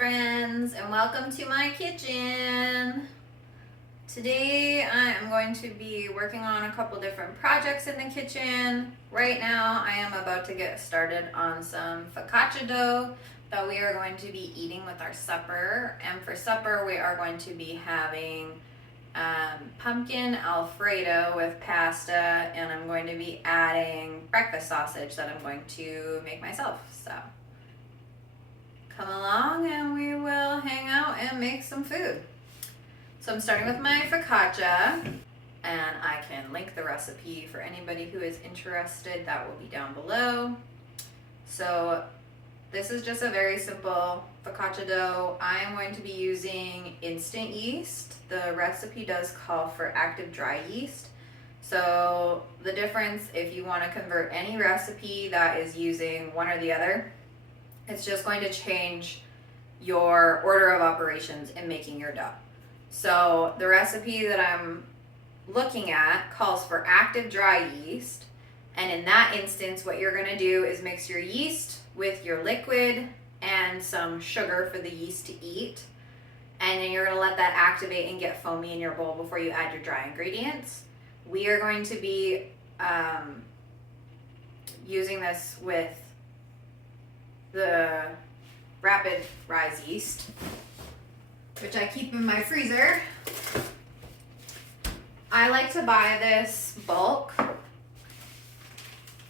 friends, and welcome to my kitchen. Today I am going to be working on a couple different projects in the kitchen. Right now I am about to get started on some focaccia dough that we are going to be eating with our supper. And for supper we are going to be having pumpkin alfredo with pasta, and I'm going to be adding breakfast sausage that I'm going to make myself. So come along and we will hang out and make some food. So I'm starting with my focaccia, and I can link the recipe for anybody who is interested. That will be down below. So this is just a very simple focaccia dough. I am going to be using instant yeast. The recipe does call for active dry yeast. So the difference, if you want to convert any recipe that is using one or the other, it's just going to change your order of operations in making your dough. So the recipe that I'm looking at calls for active dry yeast. And in that instance, what you're gonna do is mix your yeast with your liquid and some sugar for the yeast to eat. And then you're gonna let that activate and get foamy in your bowl before you add your dry ingredients. We are going to be using this with the rapid rise yeast, which I keep in my freezer. I like to buy this bulk.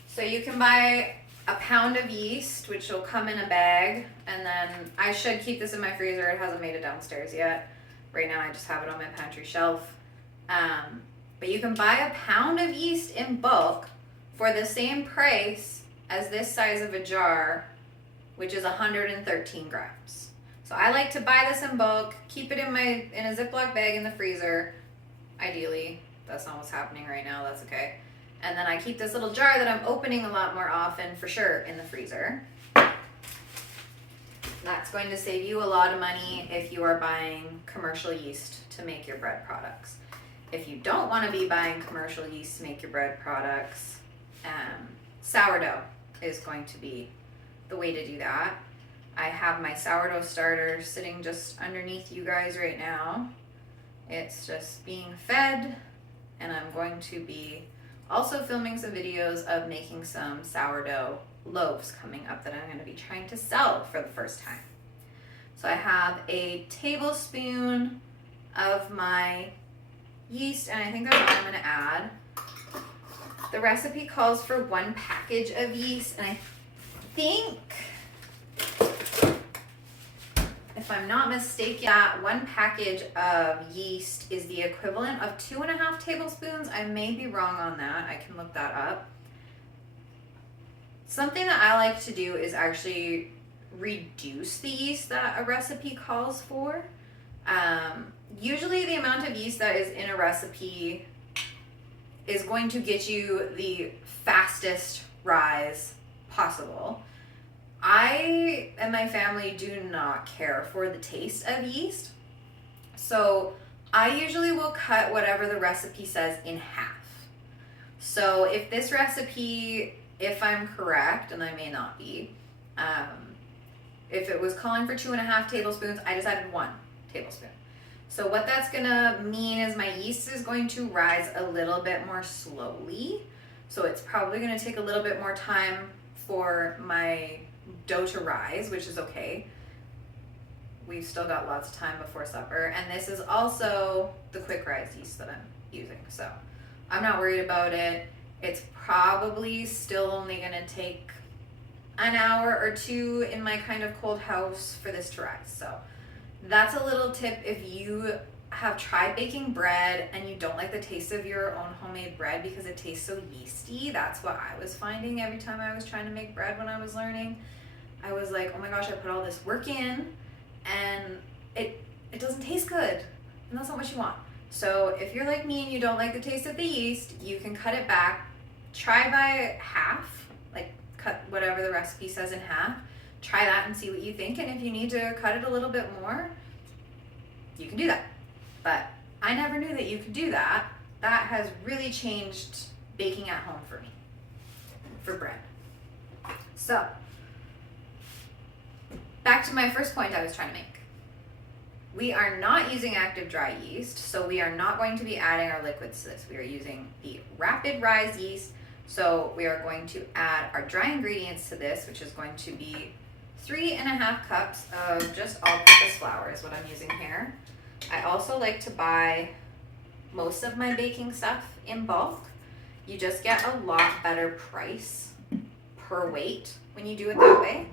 So you can buy a pound of yeast, which will come in a bag, and then I should keep this in my freezer. It hasn't made it downstairs yet. Right now I just have it on my pantry shelf. But you can buy a pound of yeast in bulk for the same price as this size of a jar, which is 113 grams. So I like to buy this in bulk, keep it in a Ziploc bag in the freezer. Ideally, that's not what's happening right now, that's okay. And then I keep this little jar that I'm opening a lot more often for sure in the freezer. That's going to save you a lot of money if you are buying commercial yeast to make your bread products. If you don't want to be buying commercial yeast to make your bread products, sourdough is going to be the way to do that. I have my sourdough starter sitting just underneath you guys right now. It's just being fed, and I'm going to be also filming some videos of making some sourdough loaves coming up that I'm going to be trying to sell for the first time. So I have a tablespoon of my yeast, and I think that's all I'm going to add. The recipe calls for 1 package of yeast, and I think, if I'm not mistaken, that 1 package of yeast is the equivalent of 2.5 tablespoons. I may be wrong on that. I can look that up. Something that I like to do is actually reduce the yeast that a recipe calls for. Usually the amount of yeast that is in a recipe is going to get you the fastest rise possible. I and my family do not care for the taste of yeast, so I usually will cut whatever the recipe says in half. So if this recipe, if I'm correct, and I may not be, if it was calling for 2.5 tablespoons, I just added 1 tablespoon. So what that's gonna mean is my yeast is going to rise a little bit more slowly. So it's probably gonna take a little bit more time for my dough to rise, which is okay. We've still got lots of time before supper. And this is also the quick rise yeast that I'm using. So I'm not worried about it. It's probably still only gonna take an hour or 2 in my kind of cold house for this to rise. So that's a little tip if you have tried baking bread and you don't like the taste of your own homemade bread because it tastes so yeasty. That's what I was finding every time I was trying to make bread when I was learning. I was like, oh my gosh, I put all this work in and it doesn't taste good, and that's not what you want. So if you're like me and you don't like the taste of the yeast, you can cut it back. Try by half, like cut whatever the recipe says in half. Try that and see what you think, and if you need to cut it a little bit more, you can do that. But I never knew that you could do that. That has really changed baking at home for me, for bread. So back to my first point I was trying to make. We are not using active dry yeast, so we are not going to be adding our liquids to this. We are using the rapid rise yeast, so we are going to add our dry ingredients to this, which is going to be 3.5 cups of just all-purpose flour is what I'm using here. I also like to buy most of my baking stuff in bulk. You just get a lot better price per weight when you do it that way.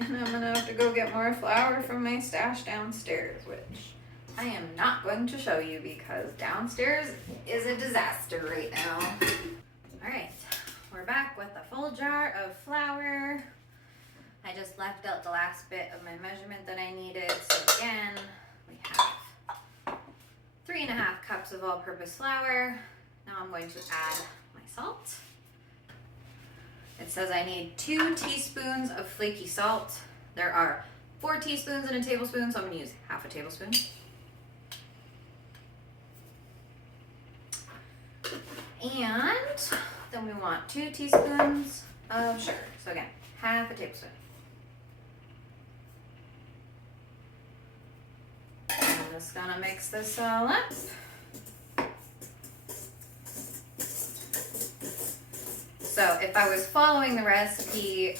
And I'm gonna have to go get more flour from my stash downstairs, which I am not going to show you because downstairs is a disaster right now. All right, we're back with a full jar of flour. I just left out the last bit of my measurement that I needed. So again, we have 3.5 cups of all-purpose flour. Now I'm going to add my salt. It says I need 2 teaspoons of flaky salt. There are 4 teaspoons in a tablespoon, so I'm gonna use half a tablespoon. And then we want 2 teaspoons of sugar. So again, half a tablespoon. I'm just gonna mix this all up. So if I was following the recipe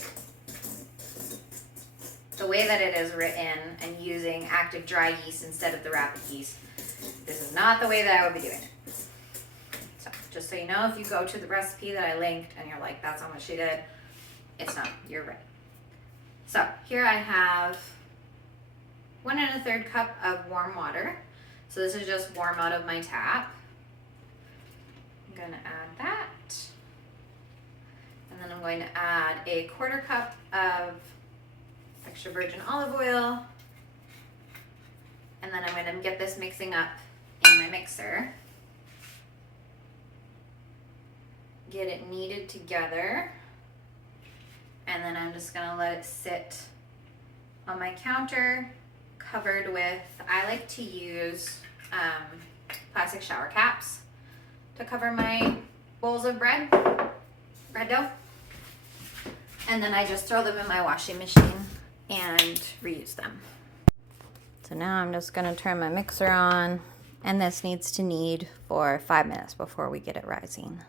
the way that it is written and using active dry yeast instead of the rapid yeast, this is not the way that I would be doing it. So just so you know, if you go to the recipe that I linked and you're like, that's not what she did, it's not, you're right. So here I have 1 1/3 cup of warm water. So this is just warm out of my tap. I'm gonna add that. And then I'm going to add a 1/4 cup of extra virgin olive oil. And then I'm going to get this mixing up in my mixer. Get it kneaded together. And then I'm just going to let it sit on my counter covered with, I like to use plastic shower caps to cover my bowls of bread dough. And then I just throw them in my washing machine and reuse them. So now I'm just gonna turn my mixer on, and this needs to knead for 5 minutes before we get it rising.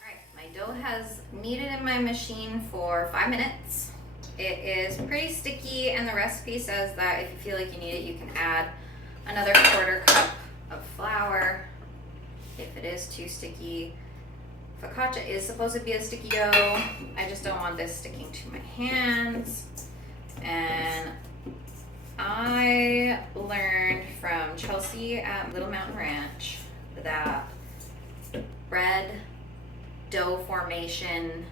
All right, my dough has kneaded in my machine for 5 minutes. It is pretty sticky, and the recipe says that if you feel like you need it, you can add another 1/4 cup of flour if it is too sticky. Focaccia is supposed to be a sticky dough. I just don't want this sticking to my hands. And I learned from Chelsea at Little Mountain Ranch that bread dough formation,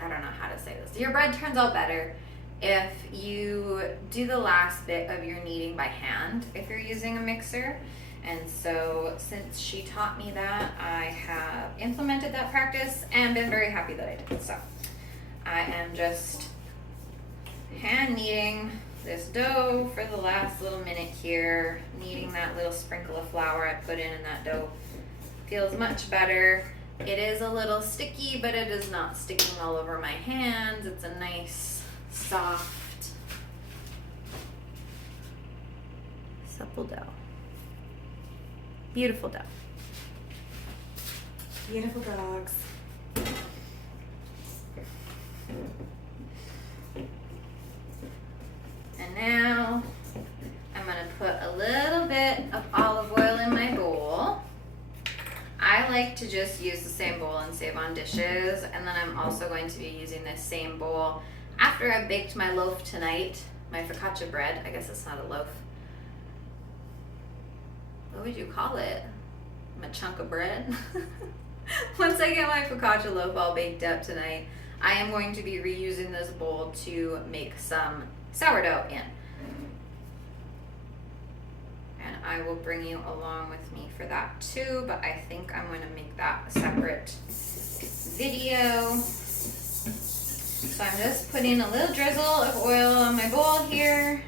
I don't know how to say this. Your bread turns out better if you do the last bit of your kneading by hand if you're using a mixer. And so since she taught me that, I have implemented that practice and been very happy that I did. So I am just hand kneading this dough for the last little minute here, kneading that little sprinkle of flour I put in, and that dough feels much better. It is a little sticky, but it is not sticking all over my hands. It's a nice, soft, supple dough. Beautiful dough. Beautiful dogs. And now I'm going to put a little bit of olive oil in my bowl. I like to just use the same bowl and save on dishes, and then I'm also going to be using this same bowl after I baked my loaf tonight, my focaccia bread. I guess it's not a loaf. What would you call it? A chunk of bread? Once I get my focaccia loaf all baked up tonight, I am going to be reusing this bowl to make some sourdough in. And I will bring you along with me for that too, but I think I'm going to make that a separate video. So I'm just putting a little drizzle of oil on my bowl here.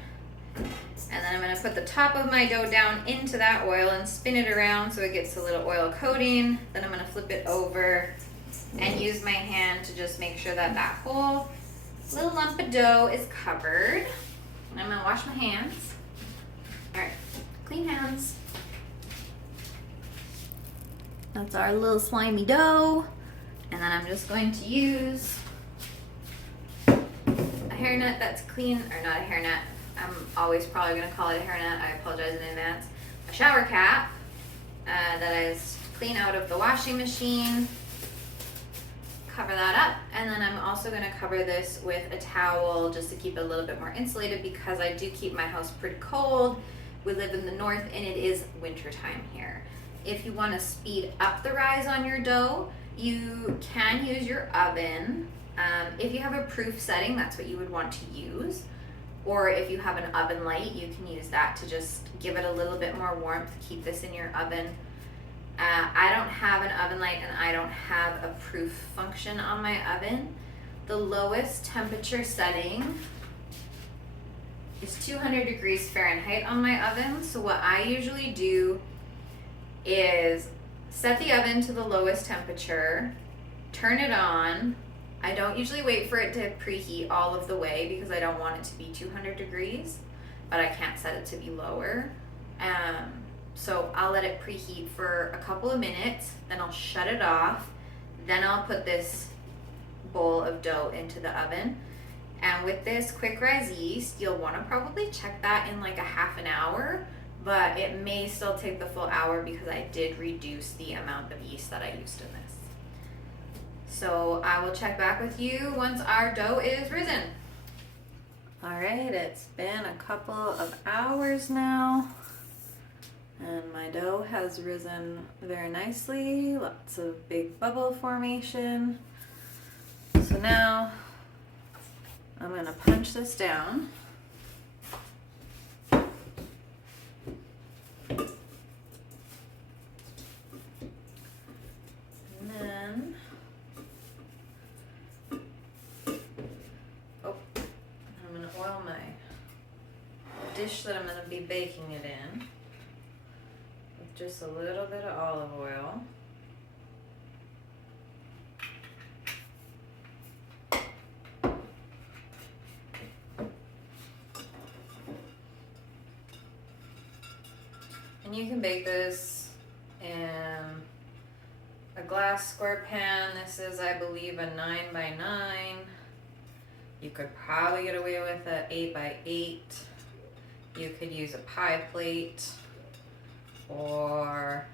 And then I'm gonna put the top of my dough down into that oil and spin it around so it gets a little oil coating. Then I'm gonna flip it over and use my hand to just make sure that that whole little lump of dough is covered. And I'm gonna wash my hands. All right, clean hands. That's our little slimy dough. And then I'm just going to use a hairnet that's clean, or not a hairnet. I'm always probably gonna call it a hairnet. I apologize in advance. A shower cap that is clean out of the washing machine. Cover that up, and then I'm also gonna cover this with a towel just to keep it a little bit more insulated because I do keep my house pretty cold. We live in the north and it is winter time here. If you wanna speed up the rise on your dough, you can use your oven. If you have a proof setting, that's what you would want to use. Or if you have an oven light, you can use that to just give it a little bit more warmth, keep this in your oven. I don't have an oven light and I don't have a proof function on my oven. The lowest temperature setting is 200 degrees Fahrenheit on my oven. So what I usually do is set the oven to the lowest temperature, turn it on. I don't usually wait for it to preheat all of the way because I don't want it to be 200 degrees, but I can't set it to be lower. So I'll let it preheat for a couple of minutes, then I'll shut it off. Then I'll put this bowl of dough into the oven. And with this quick rise yeast, you'll want to probably check that in like a half an hour, but it may still take the full hour because I did reduce the amount of yeast that I used in this. So I will check back with you once our dough is risen. All right, it's been a couple of hours now. And my dough has risen very nicely, lots of big bubble formation. So now I'm gonna punch this down. And then, I'm gonna oil my dish that I'm gonna be baking it in. Just a little bit of olive oil. And you can bake this in a glass square pan. This is, I believe, a 9x9. You could probably get away with an 8x8. You could use a pie plate, or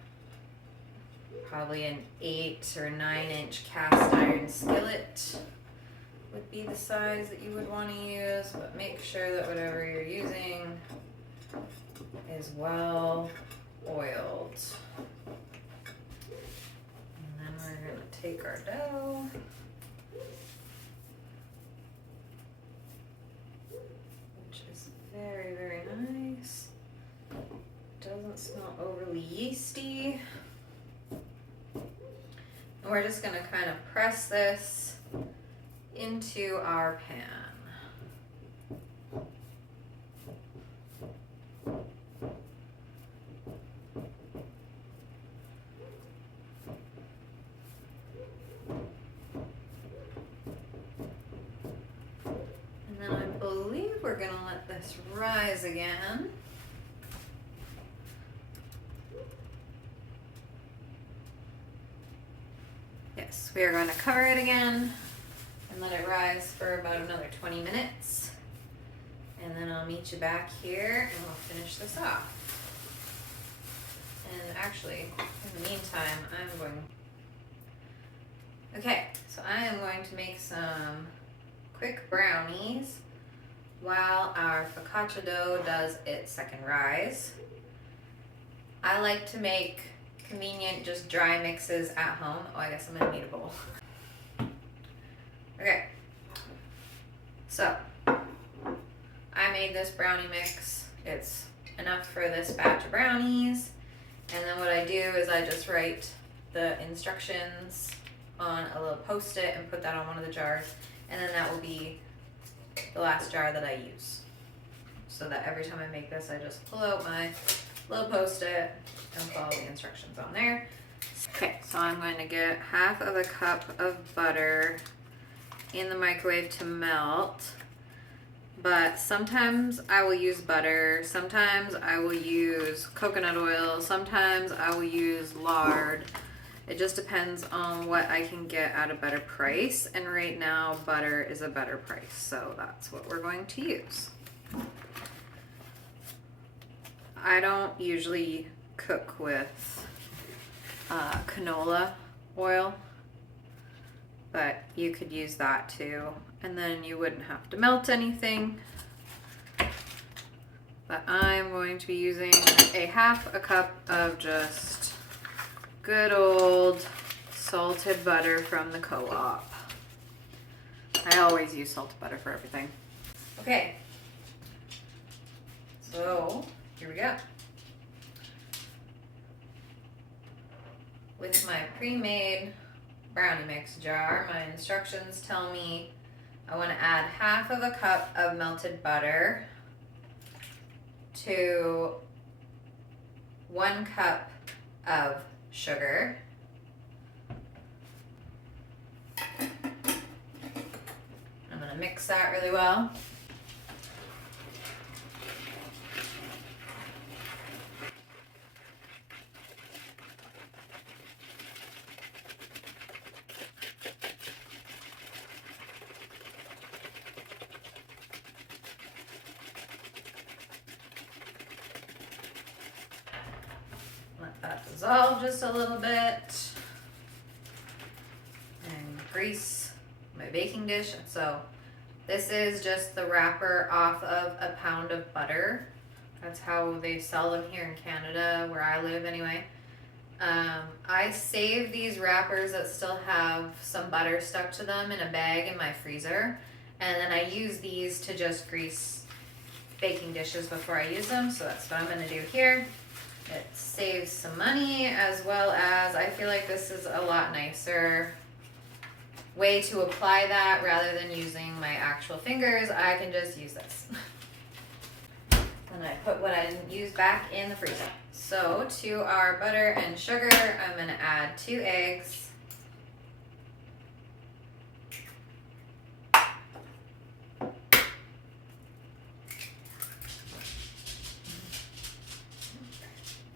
probably an 8 or 9-inch cast iron skillet would be the size that you would want to use, but make sure that whatever you're using is well oiled. And then we're going to take our dough, which is very, very nice. Doesn't smell overly yeasty. And we're just gonna kind of press this into our pan. And then I believe we're gonna let this rise again. Yes, we are going to cover it again and let it rise for about another 20 minutes. And then I'll meet you back here and we'll finish this off. And actually, in the meantime, so I am going to make some quick brownies while our focaccia dough does its second rise. I like to make convenient, just dry mixes at home. Oh, I guess I'm gonna need a bowl. Okay, so I made this brownie mix. It's enough for this batch of brownies. And then what I do is I just write the instructions on a little post-it and put that on one of the jars, and then that will be the last jar that I use. So that every time I make this, I just pull out my little post-it and follow the instructions on there. Okay, so I'm going to get half of a cup of butter in the microwave to melt. But sometimes I will use butter, sometimes I will use coconut oil, sometimes I will use lard. It just depends on what I can get at a better price, and right now butter is a better price, so that's what we're going to use. I don't usually cook with canola oil, but you could use that too, and then you wouldn't have to melt anything. But I'm going to be using a half a cup of just good old salted butter from the co-op. I always use salted butter for everything. Okay, so here we go. With my pre-made brownie mix jar, my instructions tell me I want to add half of a cup of melted butter to 1 cup of sugar. I'm going to mix that really well. Let that dissolve just a little bit. And grease my baking dish. So this is just the wrapper off of a pound of butter. That's how they sell them here in Canada, where I live anyway. I save these wrappers that still have some butter stuck to them in a bag in my freezer. And then I use these to just grease baking dishes before I use them. So that's what I'm going to do here. It saves some money, as well as I feel like this is a lot nicer way to apply that rather than using my actual fingers. I can just use this. And I put what I didn't use back in the freezer. So to our butter and sugar, I'm going to add 2 eggs.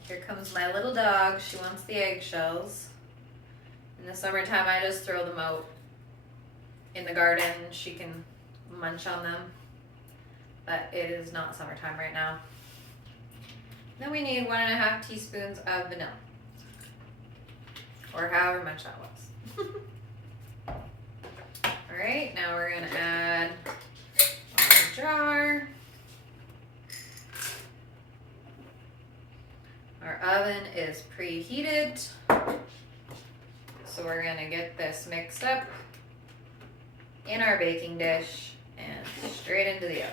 Here comes my little dog. She wants the eggshells. In the summertime, I just throw them out in the garden. She can munch on them. But it is not summertime right now. Then we need 1.5 teaspoons of vanilla. Or however much that was. Alright, now we're going to add our jar. Our oven is preheated, so we're going to get this mixed up in our baking dish and straight into the oven.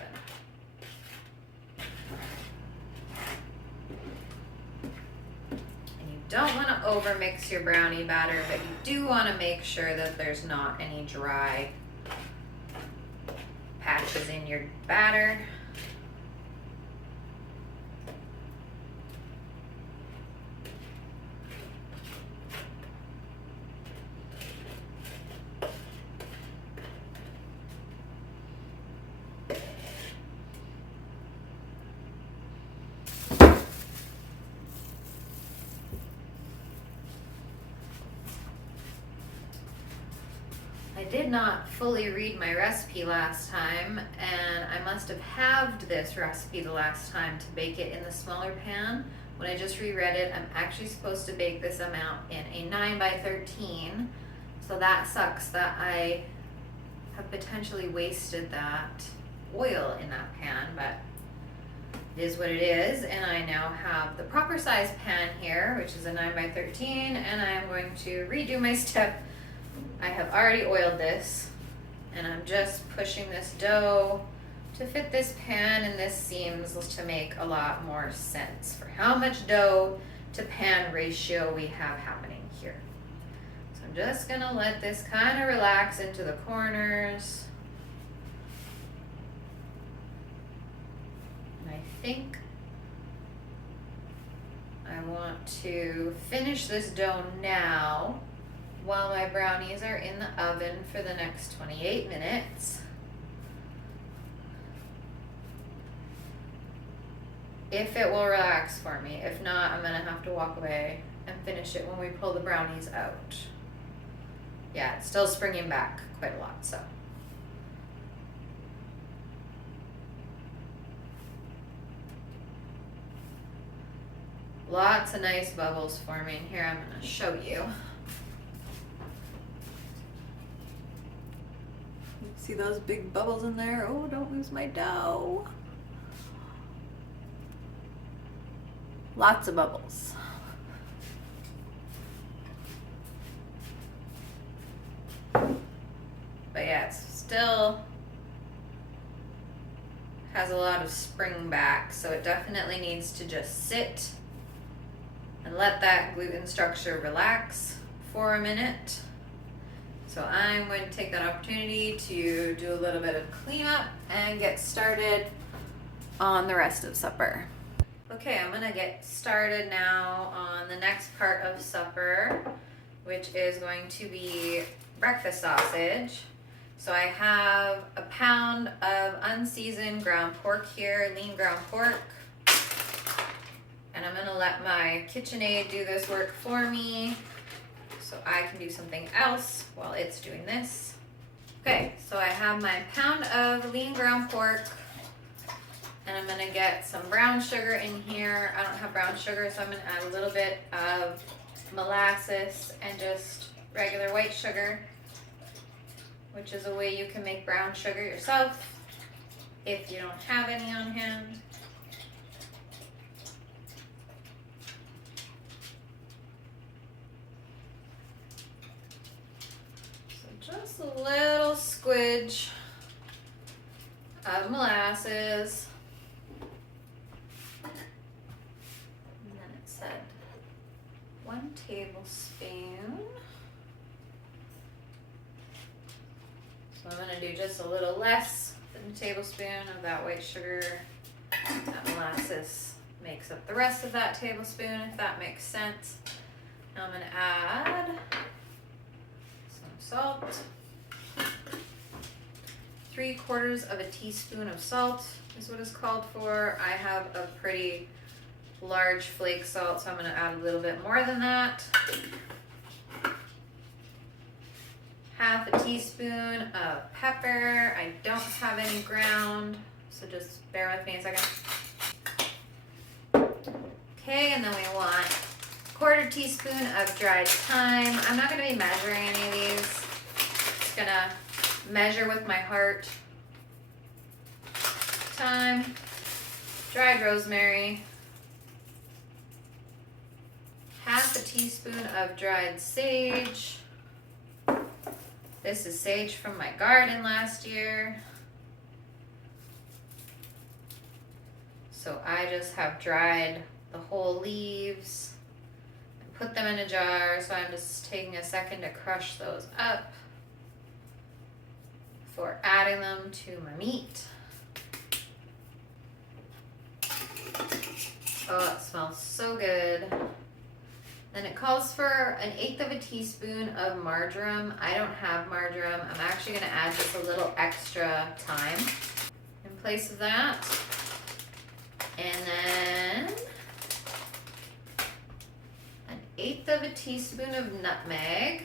And you don't want to overmix your brownie batter, but you do want to make sure that there's not any dry patches in your batter. I did not fully read my recipe last time, and I must have halved this recipe the last time to bake it in the smaller pan. When I just reread it, I'm actually supposed to bake this amount in a 9x13, so that sucks that I have potentially wasted that oil in that pan, but it is what it is. And I now have the proper size pan here, which is a 9x13, and I am going to redo my step. I have already oiled this, and I'm just pushing this dough to fit this pan, and this seems to make a lot more sense for how much dough to pan ratio we have happening here. So I'm just gonna let this kind of relax into the corners. And I think I want to finish this dough now while my brownies are in the oven for the next 28 minutes. If it will relax for me. If not, I'm gonna have to walk away and finish it when we pull the brownies out. Yeah, it's still springing back quite a lot, so. Lots of nice bubbles forming. Here, I'm gonna show you. See those big bubbles in there? Oh, don't lose my dough. Lots of bubbles. But yeah, it's still has a lot of spring back, so it definitely needs to just sit and let that gluten structure relax for a minute. So I'm going to take that opportunity to do a little bit of cleanup and get started on the rest of supper. Okay, I'm gonna get started now on the next part of supper, which is going to be breakfast sausage. So I have a pound of unseasoned ground pork here, lean ground pork. And I'm gonna let my KitchenAid do this work for me so I can do something else while it's doing this. Okay, so I have my pound of lean ground pork. And I'm gonna get some brown sugar in here. I don't have brown sugar, so I'm gonna add a little bit of molasses and just regular white sugar, which is a way you can make brown sugar yourself if you don't have any on hand. So just a little squidge of molasses. And then it said 1 tablespoon. So I'm gonna do just a little less than a tablespoon of that white sugar. That molasses makes up the rest of that tablespoon, if that makes sense. Now I'm gonna add some salt. 3/4 of a teaspoon of salt is what it's called for. I have a pretty large flake salt, so I'm gonna add a little bit more than that. 1/2 teaspoon of pepper. I don't have any ground, so just bear with me a second. Okay, and then we want 1/4 teaspoon of dried thyme. I'm not gonna be measuring any of these. Just gonna measure with my heart. Thyme, dried rosemary, 1/2 teaspoon of dried sage. This is sage from my garden last year. So I just have dried the whole leaves and put them in a jar. So I'm just taking a second to crush those up before adding them to my meat. Oh, it smells so good. Then it calls for 1/8 teaspoon of marjoram. I don't have marjoram. I'm actually gonna add just a little extra thyme in place of that. And then 1/8 teaspoon of nutmeg.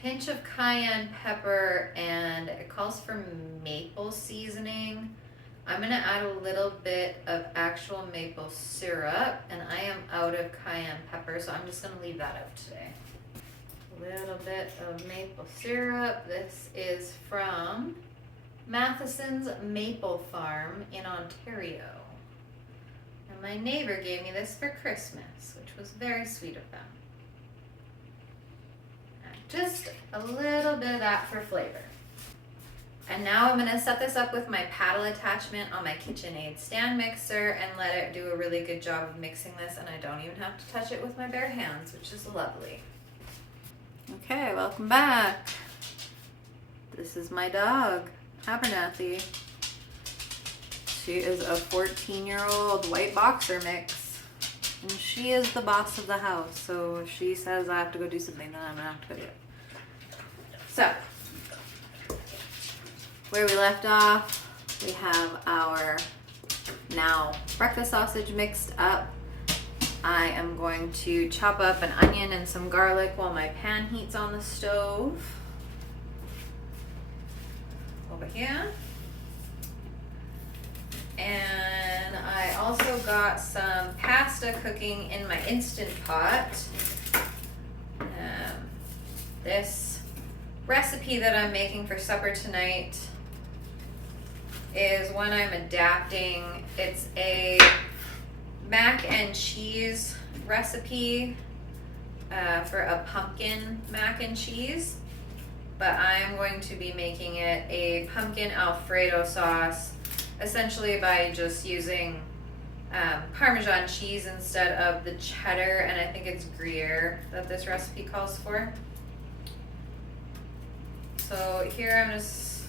Pinch of cayenne pepper, and it calls for maple seasoning. I'm gonna add a little bit of actual maple syrup, and I am out of cayenne pepper, so I'm just gonna leave that out today. A little bit of maple syrup. This is from Matheson's Maple Farm in Ontario. And my neighbor gave me this for Christmas, which was very sweet of them. Just a little bit of that for flavor. And now I'm gonna set this up with my paddle attachment on my KitchenAid stand mixer and let it do a really good job of mixing this, and I don't even have to touch it with my bare hands, which is lovely. Okay, welcome back. This is my dog, Abernathy. She is a 14-year-old white boxer mix, and she is the boss of the house, so if she says I have to go do something, then I'm gonna have to go do it. So, where we left off, we have our now breakfast sausage mixed up. I am going to chop up an onion and some garlic while my pan heats on the stove. Over here. And I also got some pasta cooking in my Instant Pot. This recipe that I'm making for supper tonight is one I'm adapting. It's a mac and cheese recipe for a pumpkin mac and cheese, but I'm going to be making it a pumpkin Alfredo sauce, essentially by just using Parmesan cheese instead of the cheddar, and I think it's Gruyere that this recipe calls for. So here I'm just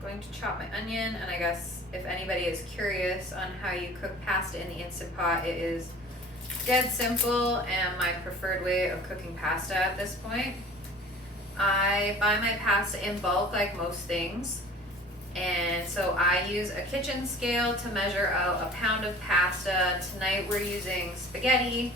going to chop my onion, and I guess if anybody is curious on how you cook pasta in the Instant Pot, it is dead simple and my preferred way of cooking pasta at this point. I buy my pasta in bulk like most things, and so I use a kitchen scale to measure out a pound of pasta. Tonight we're using spaghetti.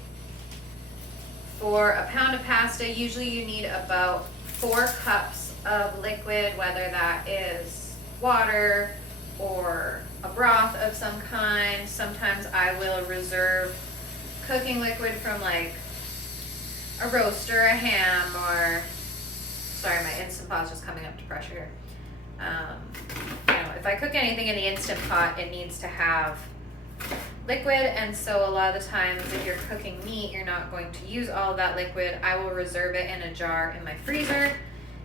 For a pound of pasta, usually you need about 4 cups of liquid, whether that is water or a broth of some kind. Sometimes I will reserve cooking liquid from like a roast or a ham, or sorry, my Instant Pot's just coming up to pressure. If I cook anything in the Instant Pot, it needs to have liquid, and so a lot of the times if you're cooking meat, you're not going to use all of that liquid. I will reserve it in a jar in my freezer,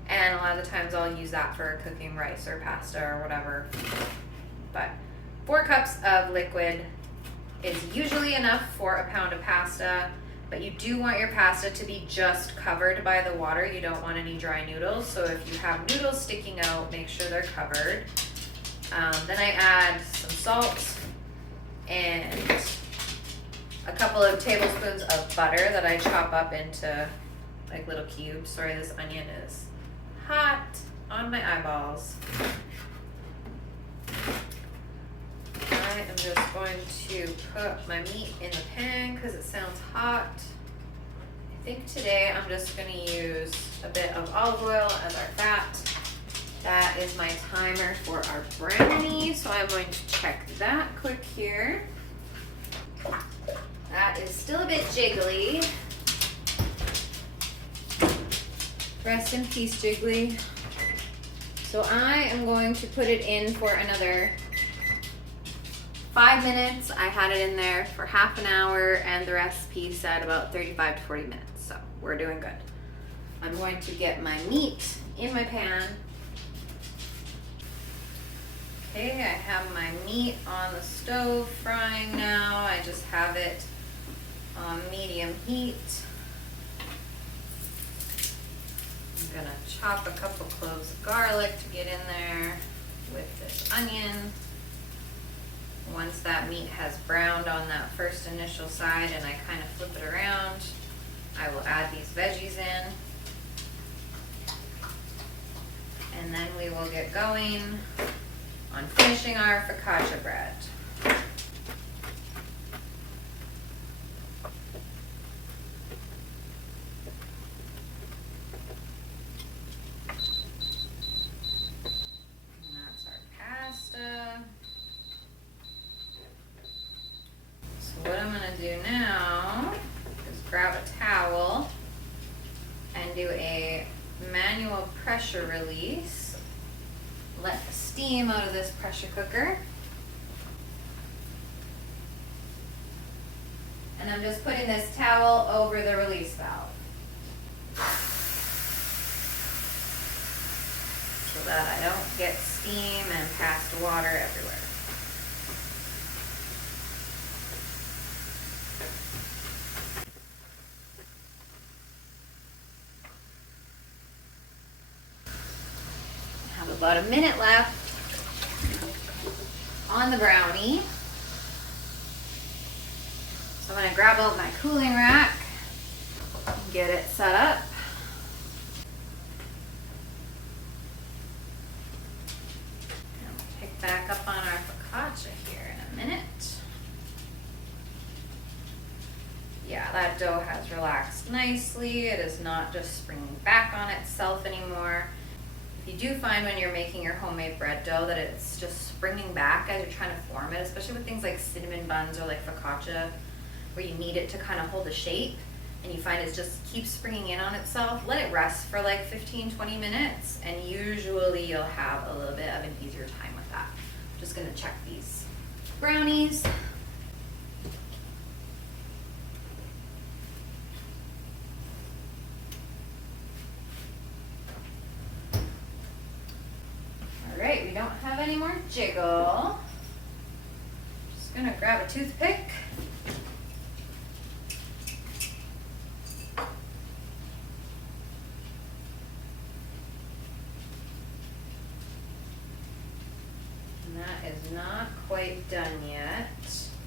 and a lot of the times I'll use that for cooking rice or pasta or whatever. But 4 cups of liquid is usually enough for a pound of pasta, but you do want your pasta to be just covered by the water. You don't want any dry noodles, so if you have noodles sticking out, make sure they're covered. Then I add some salt and a couple of tablespoons of butter that I chop up into like little cubes. Sorry, this onion is hot on my eyeballs. I am just going to put my meat in the pan because it sounds hot. I think today I'm just going to use a bit of olive oil as our fat. That is my timer for our brownie, so I'm going to check that quick here. That is still a bit jiggly. Rest in peace, Jiggly. So I am going to put it in for another 5 minutes. I had it in there for half an hour, and the recipe said about 35 to 40 minutes, so we're doing good. I'm going to get my meat in my pan. Okay, I have my meat on the stove frying now. I just have it on medium heat. I'm gonna chop a couple cloves of garlic to get in there with this onion. Once that meat has browned on that first initial side and I kind of flip it around, I will add these veggies in. And then we will get going on finishing our focaccia bread. And that's our pasta. So what I'm gonna do now is grab a towel and do a manual pressure release. Let the steam out of this pressure cooker. And I'm just putting this towel over the release valve. So that I don't get steam and past water everywhere. I have about a minute left on the brownie. So I'm going to grab out my cooling rack and get it set up. And we'll pick back up on our focaccia here in a minute. Yeah, that dough has relaxed nicely. It is not just springing back on itself anymore. If you do find when you're making your homemade bread dough that it's just springing back as you're trying to form it, especially with things like cinnamon buns or like focaccia, where you need it to kind of hold a shape, and you find it just keeps springing in on itself, let it rest for like 15-20 minutes, and usually you'll have a little bit of an easier time with that. I'm just gonna check these brownies. All right, we don't have any more jiggle. Just gonna grab a toothpick. That is not quite done yet,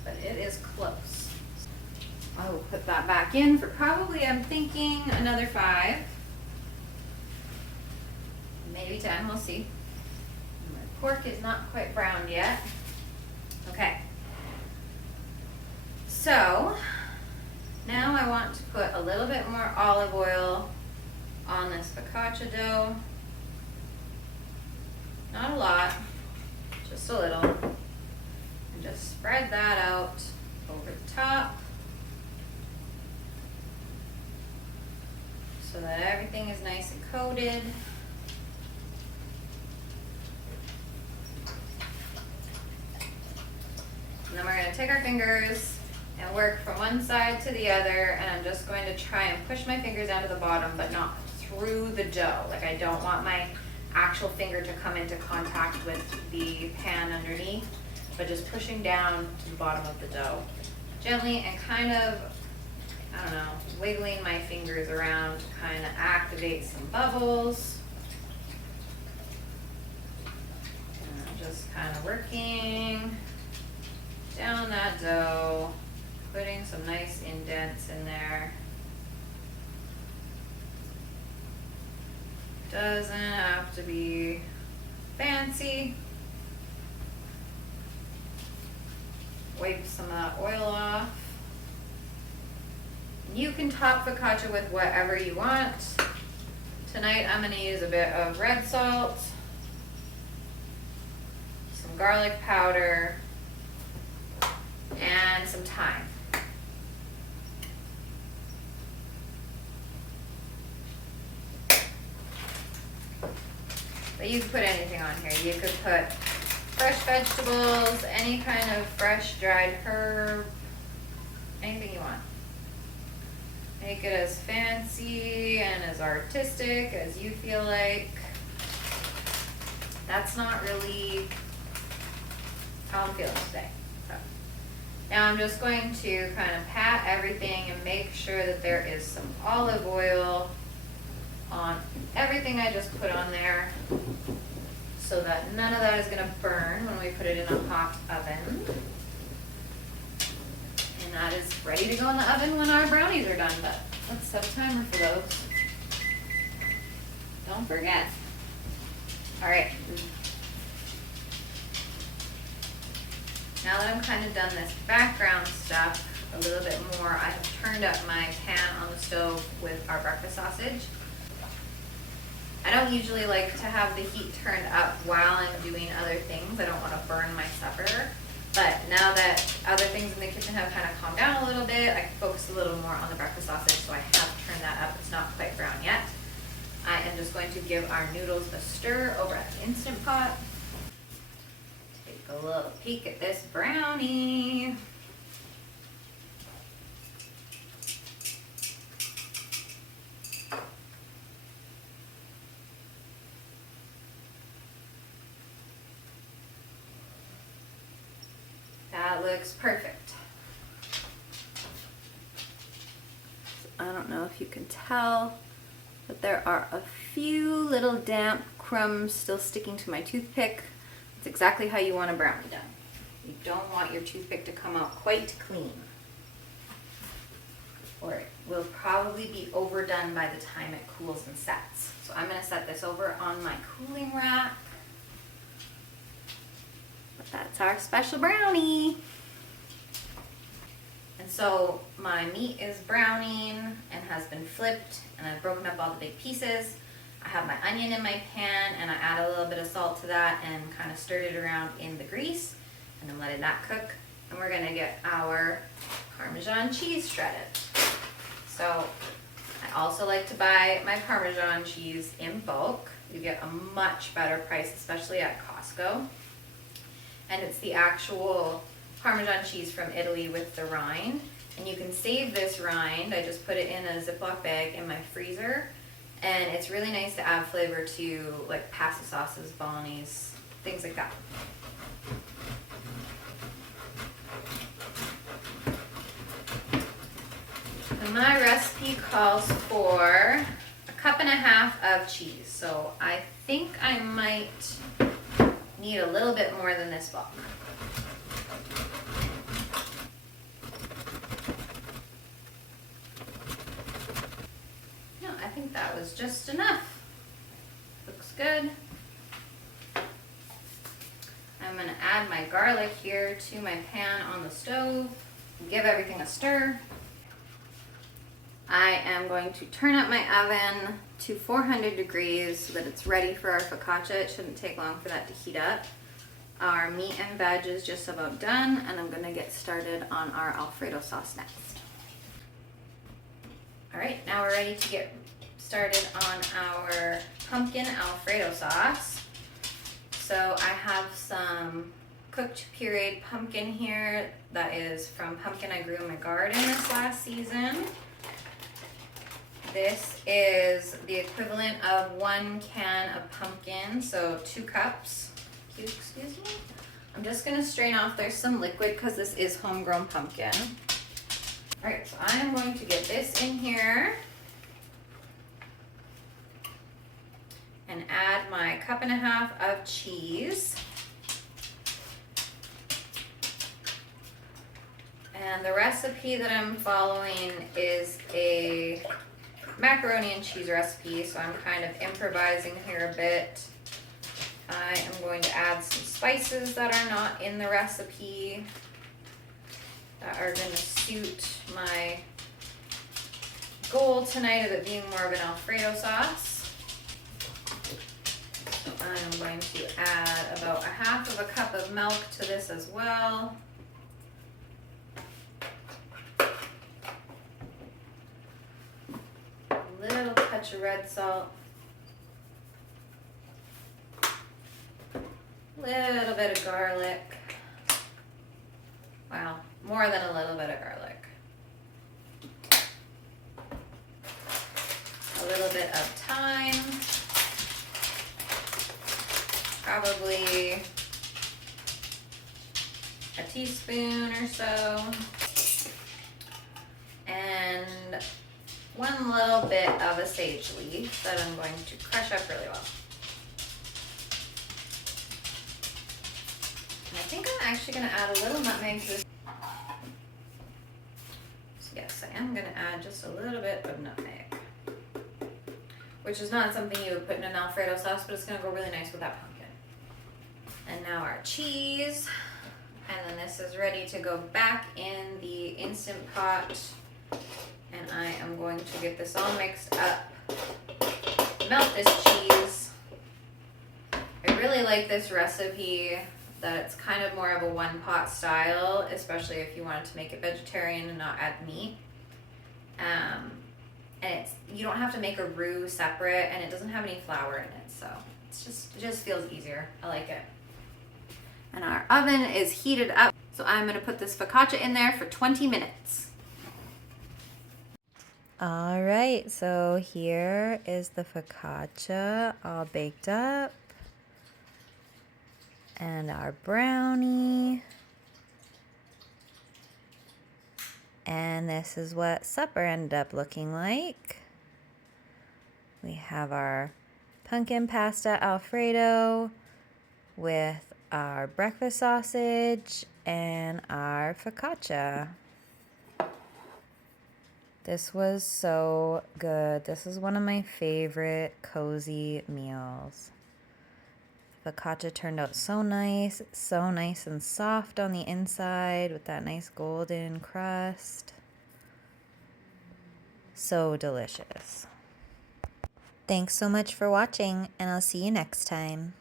but it is close. I will put that back in for probably, I'm thinking, another 5. Maybe 10, we'll see. My pork is not quite browned yet. Okay. So, now I want to put a little bit more olive oil on this focaccia dough. Not a lot. Just a little, and just spread that out over the top so that everything is nice and coated. And then we're going to take our fingers and work from one side to the other, and I'm just going to try and push my fingers down to the bottom, but not through the dough. Like, I don't want my actual finger to come into contact with the pan underneath, but just pushing down to the bottom of the dough gently, and kind of, I don't know, wiggling my fingers around to kind of activate some bubbles. And I'm just kind of working down that dough, putting some nice indents in there. Doesn't have to be fancy. Wipe some of that oil off. You can top focaccia with whatever you want. Tonight I'm going to use a bit of red salt, some garlic powder, and some thyme. But you could put anything on here. You could put fresh vegetables, any kind of fresh dried herb, anything you want. Make it as fancy and as artistic as you feel like. That's not really how I'm feeling today. So now I'm just going to kind of pat everything and make sure that there is some olive oil on everything I just put on there, so that none of that is going to burn when we put it in a hot oven. And that is ready to go in the oven when our brownies are done, but let's set a timer for those. Don't forget. All right. Now that I'm kind of done this background stuff a little bit more, I have turned up my pan on the stove with our breakfast sausage. I don't usually like to have the heat turned up while I'm doing other things. I don't want to burn my supper. But now that other things in the kitchen have kind of calmed down a little bit, I can focus a little more on the breakfast sausage, so I have turned that up. It's not quite brown yet. I am just going to give our noodles a stir over at the Instant Pot. Take a little peek at this brownie. That looks perfect. I don't know if you can tell, but there are a few little damp crumbs still sticking to my toothpick. It's exactly how you want a brownie done. You don't want your toothpick to come out quite clean, or it will probably be overdone by the time it cools and sets. So I'm going to set this over on my cooling rack. But that's our special brownie. And so my meat is browning and has been flipped, and I've broken up all the big pieces. I have my onion in my pan, and I add a little bit of salt to that and kind of stirred it around in the grease, and I'm letting that cook. And we're gonna get our Parmesan cheese shredded. So I also like to buy my Parmesan cheese in bulk. You get a much better price, especially at Costco. And it's the actual Parmesan cheese from Italy with the rind. And you can save this rind. I just put it in a Ziploc bag in my freezer. And it's really nice to add flavor to like pasta sauces, bolognese, things like that. And my recipe calls for 1.5 cups of cheese. So I think I might need a little bit more than this bulk. No, I think that was just enough. Looks good. I'm gonna add my garlic here to my pan on the stove. Give everything a stir. I am going to turn up my oven to 400 degrees so that it's ready for our focaccia. It shouldn't take long for that to heat up. Our meat and veg is just about done, and I'm gonna get started on our Alfredo sauce next. All right, now we're ready to get started on our pumpkin Alfredo sauce. So I have some cooked pureed pumpkin here that is from pumpkin I grew in my garden this last season. This is the equivalent of 1 can of pumpkin, so 2 cups. Excuse me. I'm just gonna strain off, there's some liquid because this is homegrown pumpkin. All right, so I'm going to get this in here and add my 1.5 cups of cheese. And the recipe that I'm following is a macaroni and cheese recipe, so I'm kind of improvising here a bit. I am going to add some spices that are not in the recipe that are going to suit my goal tonight of it being more of an Alfredo sauce. So I'm going to add about 1/2 cup of milk to this as well. Little touch of red salt, little bit of garlic. Wow, more than a little bit of garlic. A little bit of thyme, probably a teaspoon or so, and 1 little bit of a sage leaf that I'm going to crush up really well. And I think I'm actually going to add a little nutmeg to this. So yes, I am going to add just a little bit of nutmeg, which is not something you would put in an Alfredo sauce, but it's going to go really nice with that pumpkin. And now our cheese, and then this is ready to go back in the Instant Pot. And I am going to get this all mixed up, melt this cheese. I really like this recipe that it's kind of more of a 1-pot style, especially if you wanted to make it vegetarian and not add meat. And you don't have to make a roux separate, and it doesn't have any flour in it, so it just feels easier. I like it. And our oven is heated up, so I'm gonna put this focaccia in there for 20 minutes. All right, so here is the focaccia all baked up, and our brownie. And this is what supper ended up looking like. We have our pumpkin pasta Alfredo with our breakfast sausage and our focaccia. This was so good. This is one of my favorite cozy meals. Focaccia turned out so nice and soft on the inside with that nice golden crust. So delicious. Thanks so much for watching, and I'll see you next time.